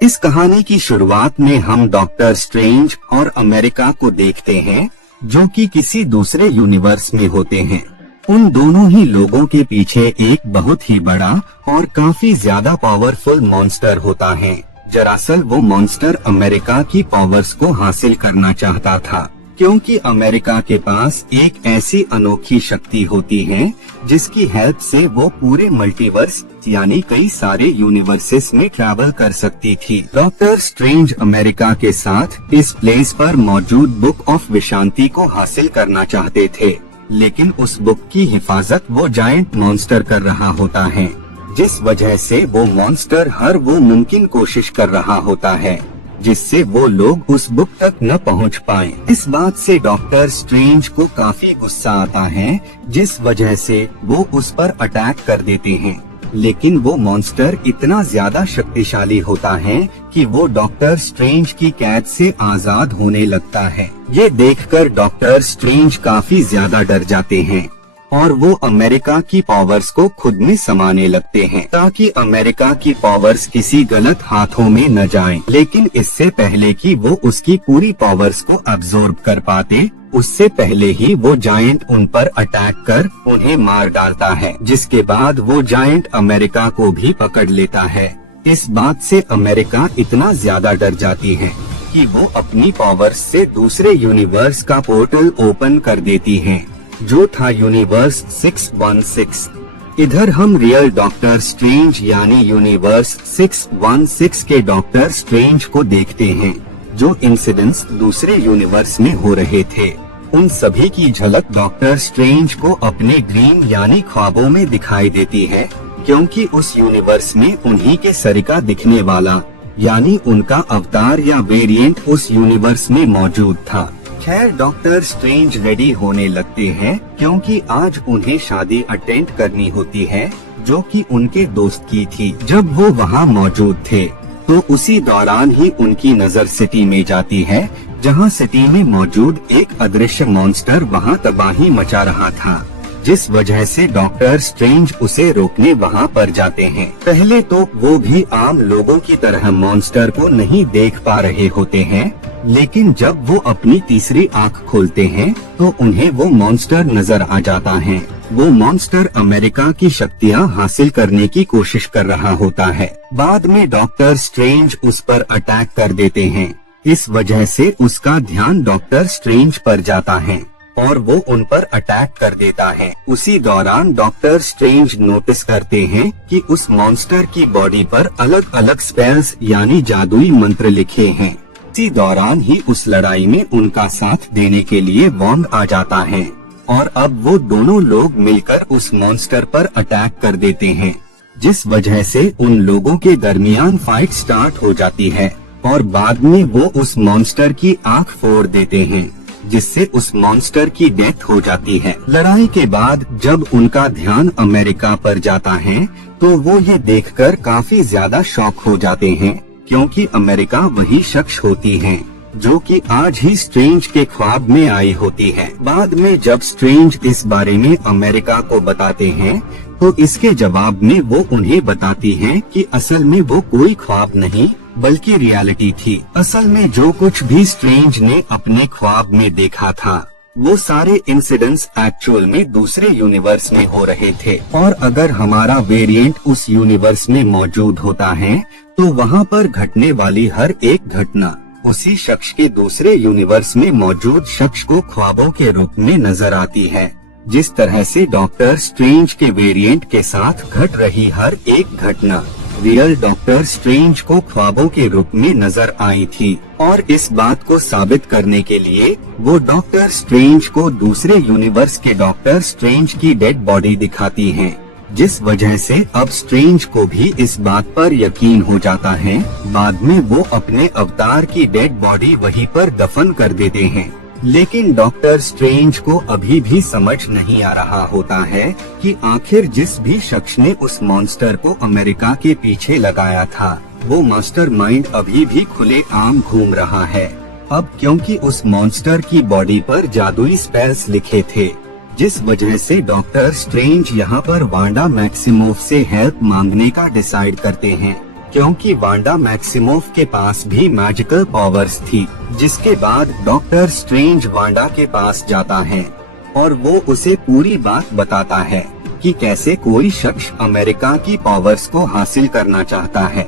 इस कहानी की शुरुआत में हम डॉक्टर स्ट्रेंज और अमेरिका को देखते हैं, जो कि किसी दूसरे यूनिवर्स में होते हैं। उन दोनों ही लोगों के पीछे एक बहुत ही बड़ा और काफी ज्यादा पावरफुल मॉन्स्टर होता है। दरअसल वो मॉन्स्टर अमेरिका की पावर्स को हासिल करना चाहता था, क्योंकि अमेरिका के पास एक ऐसी अनोखी शक्ति होती है जिसकी हेल्प से वो पूरे मल्टीवर्स यानी कई सारे यूनिवर्सेस में ट्रैवल कर सकती थी। डॉक्टर स्ट्रेंज अमेरिका के साथ इस प्लेस पर मौजूद बुक ऑफ विशांति को हासिल करना चाहते थे, लेकिन उस बुक की हिफाजत वो जायंट मॉन्स्टर कर रहा होता है, जिस वजह से वो मॉन्स्टर हर वो मुमकिन कोशिश कर रहा होता है जिससे वो लोग उस बुक तक न पहुंच पाएं। इस बात से डॉक्टर स्ट्रेंज को काफी गुस्सा आता है, जिस वजह से वो उस पर अटैक कर देते हैं। लेकिन वो मॉन्स्टर इतना ज्यादा शक्तिशाली होता है कि वो डॉक्टर स्ट्रेंज की कैद से आजाद होने लगता है। ये देखकर डॉक्टर स्ट्रेंज काफी ज्यादा डर जाते हैं और वो अमेरिका की पावर्स को खुद में समाने लगते हैं, ताकि अमेरिका की पावर्स किसी गलत हाथों में न जाएं। लेकिन इससे पहले कि वो उसकी पूरी पावर्स को अब्सॉर्ब कर पाते, उससे पहले ही वो जायंट उन पर अटैक कर उन्हें मार डालता है, जिसके बाद वो जायंट अमेरिका को भी पकड़ लेता है। इस बात से अमेरिका इतना ज्यादा डर जाती है कि वो अपनी पावर्स से दूसरे यूनिवर्स का पोर्टल ओपन कर देती है, जो था यूनिवर्स 616। इधर हम रियल डॉक्टर स्ट्रेंज यानी यूनिवर्स 616 के डॉक्टर स्ट्रेंज को देखते हैं, जो इंसिडेंट्स दूसरे यूनिवर्स में हो रहे थे उन सभी की झलक डॉक्टर स्ट्रेंज को अपने ड्रीम यानी ख्वाबों में दिखाई देती है, क्योंकि उस यूनिवर्स में उन्हीं के सरिका दिखने वाला यानी उनका अवतार या वेरिएंट उस यूनिवर्स में मौजूद था। खैर, डॉक्टर स्ट्रेंज रेडी होने लगते हैं, क्योंकि आज उन्हें शादी अटेंड करनी होती है, जो कि उनके दोस्त की थी। जब वो वहाँ मौजूद थे तो उसी दौरान ही उनकी नजर सिटी में जाती है, जहाँ सिटी में मौजूद एक अदृश्य मॉन्स्टर वहाँ तबाही मचा रहा था, जिस वजह से डॉक्टर स्ट्रेंज उसे रोकने वहाँ पर जाते हैं। पहले तो वो भी आम लोगों की तरह मॉन्स्टर को नहीं देख पा रहे होते हैं, लेकिन जब वो अपनी तीसरी आँख खोलते हैं तो उन्हें वो मॉन्स्टर नजर आ जाता है। वो मॉन्स्टर अमेरिका की शक्तियाँ हासिल करने की कोशिश कर रहा होता है। बाद में डॉक्टर स्ट्रेंज उस पर अटैक कर देते हैं, इस वजह से उसका ध्यान डॉक्टर स्ट्रेंज पर जाता है और वो उन पर अटैक कर देता है। उसी दौरान डॉक्टर स्ट्रेंज नोटिस करते हैं कि उस मॉन्स्टर की बॉडी पर अलग अलग स्पेल्स यानी जादुई मंत्र लिखे हैं। इसी दौरान ही उस लड़ाई में उनका साथ देने के लिए वॉन्ग आ जाता है और अब वो दोनों लोग मिलकर उस मॉन्स्टर पर अटैक कर देते हैं, जिस वजह से उन लोगों के दरमियान फाइट स्टार्ट हो जाती है और बाद में वो उस मॉन्स्टर की आंख फोड़ देते हैं, जिससे उस मॉन्स्टर की डेथ हो जाती है। लड़ाई के बाद जब उनका ध्यान अमेरिका पर जाता है तो वो ये देखकर काफी ज्यादा शॉक हो जाते हैं, क्योंकि अमेरिका वही शख्स होती है जो कि आज ही स्ट्रेंज के ख्वाब में आई होती है। बाद में जब स्ट्रेंज इस बारे में अमेरिका को बताते हैं तो इसके जवाब में वो उन्हें बताती हैं कि असल में वो कोई ख्वाब नहीं बल्कि रियलिटी थी। असल में जो कुछ भी स्ट्रेंज ने अपने ख्वाब में देखा था वो सारे इंसिडेंट्स एक्चुअल में दूसरे यूनिवर्स में हो रहे थे, और अगर हमारा वेरिएंट उस यूनिवर्स में मौजूद होता है तो वहाँ पर घटने वाली हर एक घटना उसी शख्स के दूसरे यूनिवर्स में मौजूद शख्स को ख्वाबों के रूप में नजर आती है। जिस तरह से डॉक्टर स्ट्रेंज के वेरिएंट के साथ घट रही हर एक घटना रियल डॉक्टर स्ट्रेंज को ख्वाबों के रूप में नजर आई थी, और इस बात को साबित करने के लिए वो डॉक्टर स्ट्रेंज को दूसरे यूनिवर्स के डॉक्टर स्ट्रेंज की डेड बॉडी दिखाती हैं, जिस वजह से अब स्ट्रेंज को भी इस बात पर यकीन हो जाता है। बाद में वो अपने अवतार की डेड बॉडी वहीं पर दफन कर देते हैं, लेकिन डॉक्टर स्ट्रेंज को अभी भी समझ नहीं आ रहा होता है कि आखिर जिस भी शख्स ने उस मॉन्स्टर को अमेरिका के पीछे लगाया था वो मास्टरमाइंड अभी भी खुले आम घूम रहा है। अब क्योंकि उस मॉन्स्टर की बॉडी पर जादुई स्पेल्स लिखे थे, जिस वजह से डॉक्टर स्ट्रेंज यहाँ पर वांडा मैक्सिमोफ से हेल्प मांगने का डिसाइड करते हैं। क्योंकि वांडा मैक्सिमोफ के पास भी मैजिकल पावर्स थी। जिसके बाद डॉक्टर स्ट्रेंज वांडा के पास जाता है और वो उसे पूरी बात बताता है कि कैसे कोई शख्स अमेरिका की पावर्स को हासिल करना चाहता है।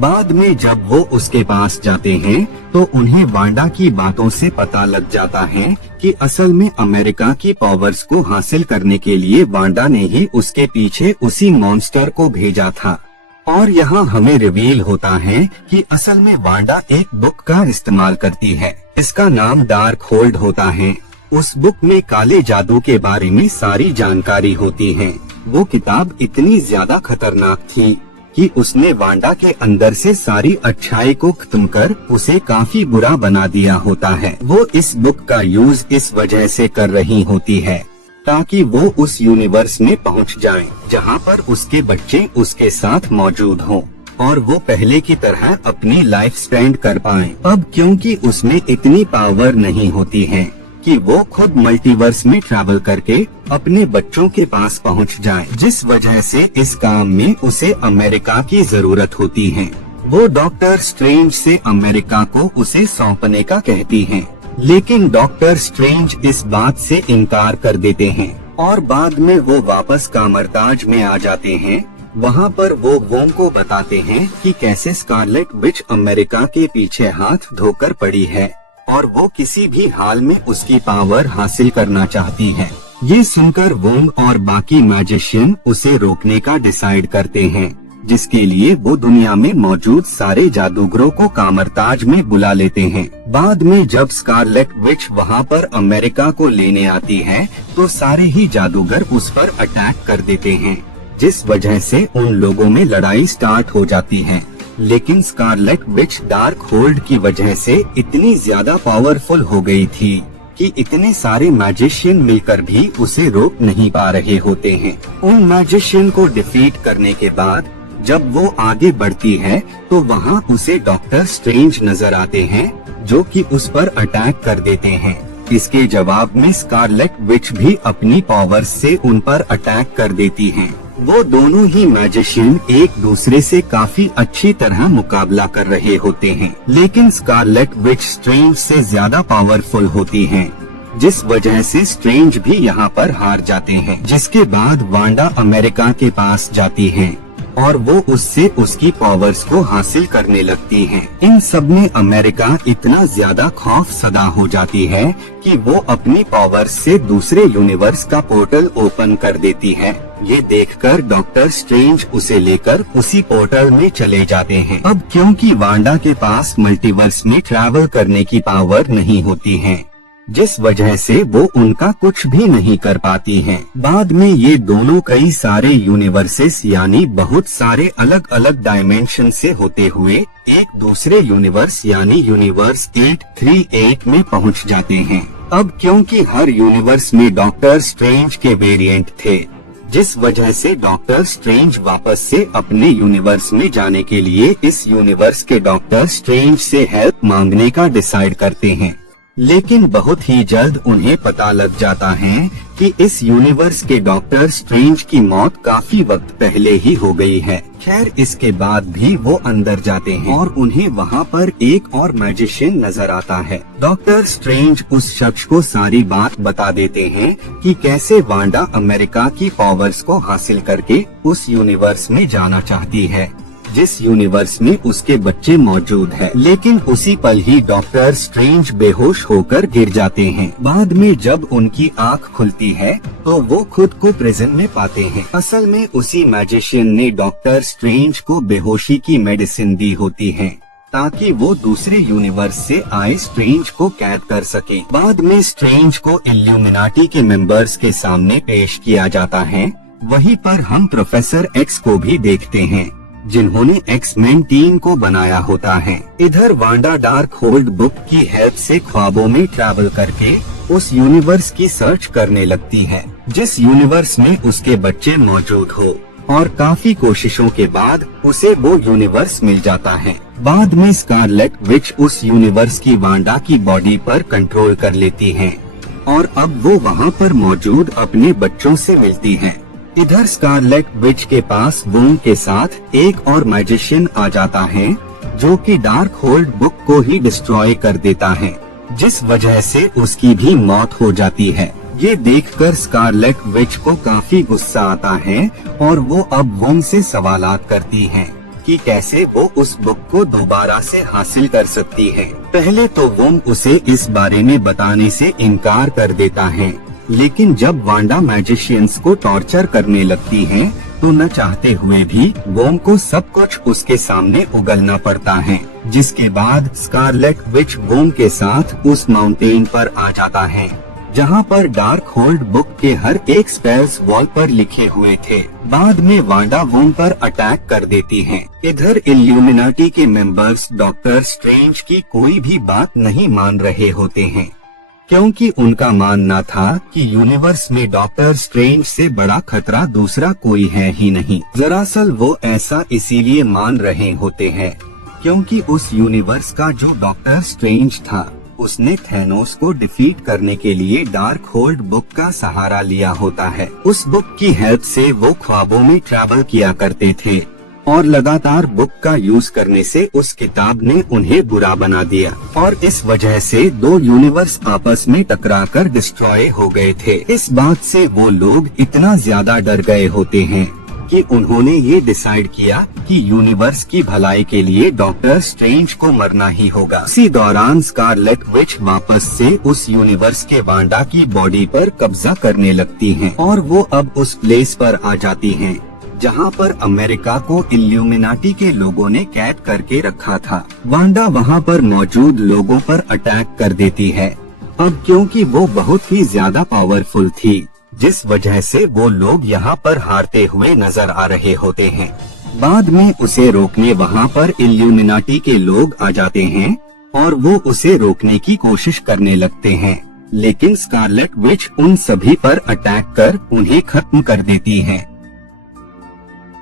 बाद में जब वो उसके पास जाते हैं तो उन्हें वांडा की बातों से पता लग जाता है कि असल में अमेरिका की पावर्स को हासिल करने के लिए वांडा ने ही उसके पीछे उसी मॉन्स्टर को भेजा था। और यहाँ हमें रिवील होता है कि असल में वांडा एक बुक का इस्तेमाल करती है। इसका नाम डार्क होल्ड होता है। उस बुक में काले जादू के बारे में सारी जानकारी होती है। वो किताब इतनी ज्यादा खतरनाक थी कि उसने वांडा के अंदर से सारी अच्छाई को खत्म कर उसे काफी बुरा बना दिया होता है। वो इस बुक का यूज इस वजह से कर रही होती है ताकि वो उस यूनिवर्स में पहुंच जाए जहां पर उसके बच्चे उसके साथ मौजूद हों और वो पहले की तरह अपनी लाइफ स्पेंड कर पाएं। अब क्योंकि उसमें इतनी पावर नहीं होती है कि वो खुद मल्टीवर्स में ट्रैवल करके अपने बच्चों के पास पहुंच जाए, जिस वजह से इस काम में उसे अमेरिका की जरूरत होती है। वो डॉक्टर स्ट्रेंज से अमेरिका को उसे सौंपने का कहती हैं, लेकिन डॉक्टर स्ट्रेंज इस बात से इनकार कर देते हैं और बाद में वो वापस कामरताज में आ जाते हैं। वहाँ पर वो वोम को बताते हैं कि कैसे स्कारलेट विच अमेरिका के पीछे हाथ धोकर पड़ी है और वो किसी भी हाल में उसकी पावर हासिल करना चाहती है। ये सुनकर वोम और बाकी मैजिशियन उसे रोकने का डिसाइड करते हैं, जिसके लिए वो दुनिया में मौजूद सारे जादूगरों को कामरताज में बुला लेते हैं। बाद में जब स्कारलेट विच वहाँ पर अमेरिका को लेने आती है तो सारे ही जादूगर उस पर अटैक कर देते हैं, जिस वजह से उन लोगों में लड़ाई स्टार्ट हो जाती है। लेकिन स्कारलेट विच डार्क होल्ड की वजह से इतनी ज्यादा पावरफुल हो गई थी कि इतने सारे मैजिशियन मिलकर भी उसे रोक नहीं पा रहे होते हैं। उन मैजिशियन को डिफीट करने के बाद जब वो आगे बढ़ती है तो वहाँ उसे डॉक्टर स्ट्रेंज नजर आते हैं जो कि उस पर अटैक कर देते हैं। इसके जवाब में स्कारलेट विच भी अपनी पावर्स से उन पर अटैक कर देती हैं। वो दोनों ही मैजिशियन एक दूसरे से काफी अच्छी तरह मुकाबला कर रहे होते हैं, लेकिन स्कारलेट विच स्ट्रेंज से ज्यादा पावरफुल होती हैं, जिस वजह से स्ट्रेंज भी यहाँ पर हार जाते हैं। जिसके बाद वांडा अमेरिका के पास जाती है और वो उससे उसकी पावर्स को हासिल करने लगती हैं। इन सब में अमेरिका इतना ज्यादा खौफ सदा हो जाती है कि वो अपनी पावर्स से दूसरे यूनिवर्स का पोर्टल ओपन कर देती है। ये देखकर डॉक्टर स्ट्रेंज उसे लेकर उसी पोर्टल में चले जाते हैं। अब क्योंकि वांडा के पास मल्टीवर्स में ट्रैवल करने की पावर नहीं होती है, जिस वजह से वो उनका कुछ भी नहीं कर पाती हैं। बाद में ये दोनों कई सारे यूनिवर्सेस यानी बहुत सारे अलग अलग डायमेंशन से होते हुए एक दूसरे यूनिवर्स यानी यूनिवर्स 838 में पहुंच जाते हैं। अब क्योंकि हर यूनिवर्स में डॉक्टर स्ट्रेंज के वेरिएंट थे, जिस वजह से डॉक्टर स्ट्रेंज वापस से अपने यूनिवर्स में जाने के लिए इस यूनिवर्स के डॉक्टर स्ट्रेंज से हेल्प मांगने का डिसाइड करते हैं। लेकिन बहुत ही जल्द उन्हें पता लग जाता है कि इस यूनिवर्स के डॉक्टर स्ट्रेंज की मौत काफी वक्त पहले ही हो गई है। खैर इसके बाद भी वो अंदर जाते हैं और उन्हें वहाँ पर एक और मैजिशियन नजर आता है। डॉक्टर स्ट्रेंज उस शख्स को सारी बात बता देते हैं कि कैसे वांडा अमेरिका की पावर्स को हासिल करके उस यूनिवर्स में जाना चाहती है जिस यूनिवर्स में उसके बच्चे मौजूद हैं। लेकिन उसी पल ही डॉक्टर स्ट्रेंज बेहोश होकर गिर जाते हैं। बाद में जब उनकी आंख खुलती है तो वो खुद को प्रिजन में पाते हैं। असल में उसी मैजिशियन ने डॉक्टर स्ट्रेंज को बेहोशी की मेडिसिन दी होती है ताकि वो दूसरे यूनिवर्स से आए स्ट्रेंज को कैद कर सके। बाद में स्ट्रेंज को इल्यूमिनाटी के मेंबर्स के सामने पेश किया जाता है। वहीं पर हम प्रोफेसर एक्स को भी देखते हैं जिन्होंने एक्स-मेन टीम को बनाया होता है। इधर वांडा डार्क होल्ड बुक की हेल्प से ख्वाबों में ट्रैवल करके उस यूनिवर्स की सर्च करने लगती है जिस यूनिवर्स में उसके बच्चे मौजूद हो, और काफी कोशिशों के बाद उसे वो यूनिवर्स मिल जाता है। बाद में स्कारलेट विच उस यूनिवर्स की वांडा की बॉडी पर कंट्रोल कर लेती है और अब वो वहाँ पर मौजूद अपने बच्चों से मिलती है इधर स्कारलेट विच के पास वूम के साथ एक और मैजिशियन आ जाता है जो कि डार्क होल्ड बुक को ही डिस्ट्रॉय कर देता है, जिस वजह से उसकी भी मौत हो जाती है। ये देखकर स्कारलेट विच को काफी गुस्सा आता है और वो अब वूम से सवालात करती है कि कैसे वो उस बुक को दोबारा से हासिल कर सकती है। पहले तो वूम उसे इस बारे में बताने से इनकार कर देता है, लेकिन जब वांडा मैजिशियंस को टॉर्चर करने लगती है तो न चाहते हुए भी वूम को सब कुछ उसके सामने उगलना पड़ता है, जिसके बाद स्कारलेट विच वूम के साथ उस माउंटेन पर आ जाता है जहाँ पर डार्क होल्ड बुक के हर एक स्पेल्स वॉल पर लिखे हुए थे। बाद में वांडा वूम पर अटैक कर देती है। इधर इल्यूमिनाटी के मेंबर्स डॉक्टर स्ट्रेंज की कोई भी बात नहीं मान रहे होते हैं, क्योंकि उनका मानना था कि यूनिवर्स में डॉक्टर स्ट्रेंज से बड़ा खतरा दूसरा कोई है ही नहीं। दरअसल वो ऐसा इसीलिए मान रहे होते हैं क्योंकि उस यूनिवर्स का जो डॉक्टर स्ट्रेंज था उसने थैनोस को डिफीट करने के लिए डार्क होल्ड बुक का सहारा लिया होता है। उस बुक की हेल्प से वो ख्वाबों में ट्रैवल किया करते थे और लगातार बुक का यूज करने से उस किताब ने उन्हें बुरा बना दिया और इस वजह से दो यूनिवर्स आपस में टकराकर डिस्ट्रॉय हो गए थे। इस बात से वो लोग इतना ज्यादा डर गए होते हैं कि उन्होंने ये डिसाइड किया कि यूनिवर्स की भलाई के लिए डॉक्टर स्ट्रेंज को मरना ही होगा। इसी दौरान स्कारलेट विच वापस से उस यूनिवर्स के वांडा की बॉडी पर कब्जा करने लगती हैं और वो अब उस प्लेस पर आ जाती हैं जहाँ पर अमेरिका को इल्यूमिनाटी के लोगों ने कैद करके रखा था। वांडा वहाँ पर मौजूद लोगों पर अटैक कर देती है अब क्योंकि वो बहुत ही ज्यादा पावरफुल थी, जिस वजह से वो लोग यहाँ पर हारते हुए नजर आ रहे होते हैं। बाद में उसे रोकने वहाँ पर इल्यूमिनाटी के लोग आ जाते हैं और वो उसे रोकने की कोशिश करने लगते हैं, लेकिन स्कारलेट विच उन सभी पर अटैक कर उन्हें खत्म कर देती है।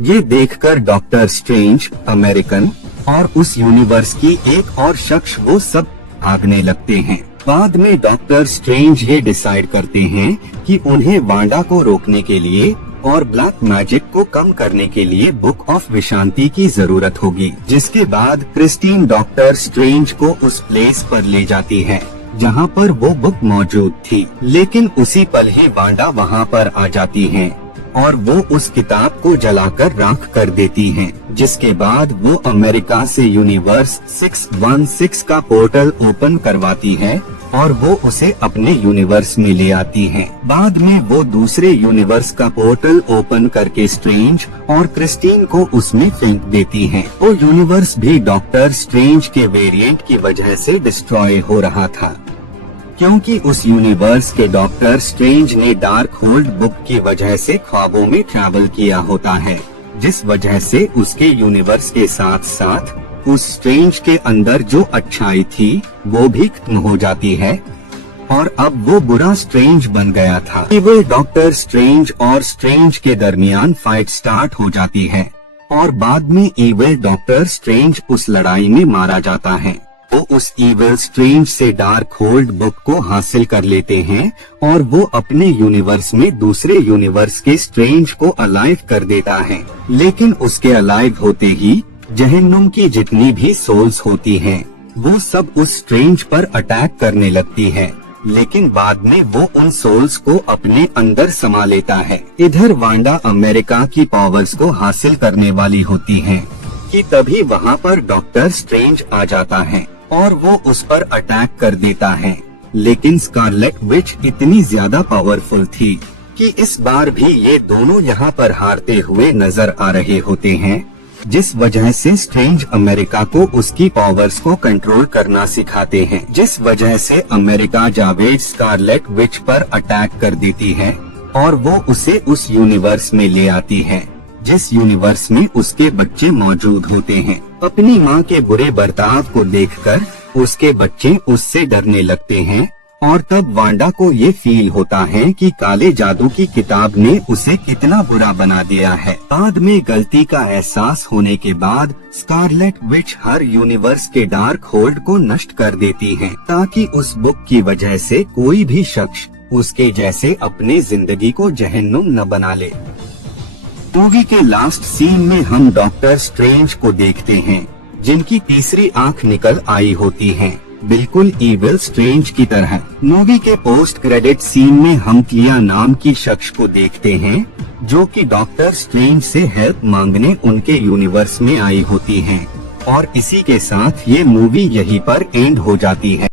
ये देखकर डॉक्टर स्ट्रेंज, अमेरिकन और उस यूनिवर्स की एक और शख्स वो सब भागने लगते हैं। बाद में डॉक्टर स्ट्रेंज ये डिसाइड करते हैं कि उन्हें वांडा को रोकने के लिए और ब्लैक मैजिक को कम करने के लिए बुक ऑफ विशांति की जरूरत होगी, जिसके बाद क्रिस्टीन डॉक्टर स्ट्रेंज को उस प्लेस पर ले जाती है जहाँ पर वो बुक मौजूद थी, लेकिन उसी पल ही वांडा वहाँ पर आ जाती है और वो उस किताब को जलाकर राख कर देती हैं, जिसके बाद वो अमेरिका से यूनिवर्स 616 का पोर्टल ओपन करवाती है और वो उसे अपने यूनिवर्स में ले आती हैं। बाद में वो दूसरे यूनिवर्स का पोर्टल ओपन करके स्ट्रेंज और क्रिस्टीन को उसमें फेंक देती हैं। वो यूनिवर्स भी डॉक्टर स्ट्रेंज के वेरिएंट की वजह से डिस्ट्रॉय हो रहा था, क्योंकि उस यूनिवर्स के डॉक्टर स्ट्रेंज ने डार्क होल्ड बुक की वजह से ख्वाबों में ट्रैवल किया होता है, जिस वजह से उसके यूनिवर्स के साथ साथ उस स्ट्रेंज के अंदर जो अच्छाई थी वो भी खत्म हो जाती है और अब वो बुरा स्ट्रेंज बन गया था। इविल डॉक्टर स्ट्रेंज और स्ट्रेंज के दरमियान फाइट स्टार्ट हो जाती है और बाद में इविल डॉक्टर स्ट्रेंज उस लड़ाई में मारा जाता है। वो उस इविल स्ट्रेंज से डार्क होल्ड बुक को हासिल कर लेते हैं और वो अपने यूनिवर्स में दूसरे यूनिवर्स के स्ट्रेंज को अलाइव कर देता है, लेकिन उसके अलाइव होते ही जहन्नुम की जितनी भी सोल्स होती हैं, वो सब उस स्ट्रेंज पर अटैक करने लगती है, लेकिन बाद में वो उन सोल्स को अपने अंदर समा लेता है। इधर वांडा अमेरिका की पावर्स को हासिल करने वाली होती है कि तभी वहाँ पर डॉक्टर स्ट्रेंज आ जाता है और वो उस पर अटैक कर देता है, लेकिन स्कारलेट विच इतनी ज्यादा पावरफुल थी कि इस बार भी ये दोनों यहाँ पर हारते हुए नजर आ रहे होते हैं, जिस वजह से स्ट्रेंज अमेरिका को उसकी पावर्स को कंट्रोल करना सिखाते हैं, जिस वजह से अमेरिका जावेद स्कारलेट विच पर अटैक कर देती है और वो उसे उस यूनिवर्स में ले आती है जिस यूनिवर्स में उसके बच्चे मौजूद होते हैं। अपनी माँ के बुरे बर्ताव को देखकर उसके बच्चे उससे डरने लगते हैं और तब वांडा को ये फील होता है कि काले जादू की किताब ने उसे कितना बुरा बना दिया है। बाद में गलती का एहसास होने के बाद स्कारलेट विच हर यूनिवर्स के डार्क होल्ड को नष्ट कर देती है, ताकि उस बुक की वजह से कोई भी शख्स उसके जैसे अपने जिंदगी को जहन्नुम न बना ले। मूवी के लास्ट सीन में हम डॉक्टर स्ट्रेंज को देखते हैं, जिनकी तीसरी आंख निकल आई होती है, बिल्कुल इविल स्ट्रेंज की तरह। मूवी के पोस्ट क्रेडिट सीन में हम क्लिया नाम की शख्स को देखते हैं, जो कि डॉक्टर स्ट्रेंज से हेल्प मांगने उनके यूनिवर्स में आई होती है। और इसी के साथ ये मूवी यहीं पर एंड हो जाती है।